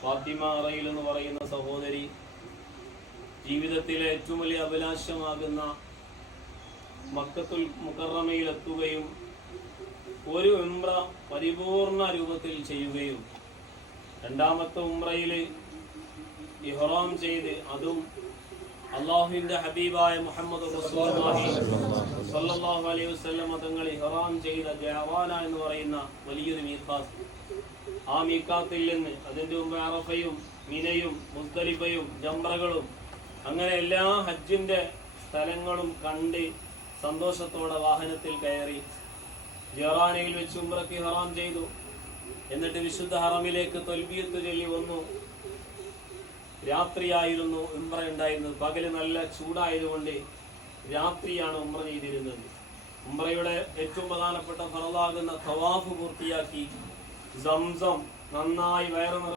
ഫാത്തിമ അറയിൽ എന്ന് പറയുന്ന സഹോദരി ജീവിതത്തിലെ ഏറ്റവും വലിയ അഭിലാഷമാകുന്ന മക്കത്തുൽ മുകറമയിൽ എത്തുകയും ഒരു ഉംറ പരിപൂർണ രൂപത്തിൽ ചെയ്യുകയും രണ്ടാമത്തെ ഉംറയിൽ ഇഹ്റാം ചെയ്ത് അതും അള്ളാഹുവിന്റെ ഹബീബായ മുഹമ്മദ് റസൂലുള്ളാഹി സ്വല്ലല്ലാഹു അലൈഹി വസല്ലം തങ്ങൾ ഇഹ്റാം ചെയ്ത ജഅവാന എന്ന് പറയുന്ന വലിയൊരു മീഖാത്ത്, ആ മീഖാത്തിൽ നിന്ന് അതിന്റെ മുമ്പ് അറഫയും മിനയും മുസ്ദലിഫയും ജംറകളും അങ്ങനെ എല്ലാ ഹജ്ജിന്റെ സ്ഥലങ്ങളും കണ്ട് സന്തോഷത്തോടെ വാഹനത്തിൽ കയറി ജറാനയിൽ വെച്ച് ഉംറക്ക് ഇഹ്റാം ചെയ്തു. എന്നിട്ട് വിശുദ്ധ ഹറമിലേക്ക് തൽബിയത്ത് ചൊല്ലി വന്നു. രാത്രിയായിരുന്നു ഉംറ ഉണ്ടായിരുന്നത്. പകല് നല്ല ചൂടായതുകൊണ്ട് രാത്രിയാണ് ഉംറ ചെയ്തിരുന്നത്. ഉംറയുടെ ഏറ്റവും പ്രധാനപ്പെട്ട ഫറളാകുന്ന തവാഫ് പൂർത്തിയാക്കി സംസം നന്നായി വയറ്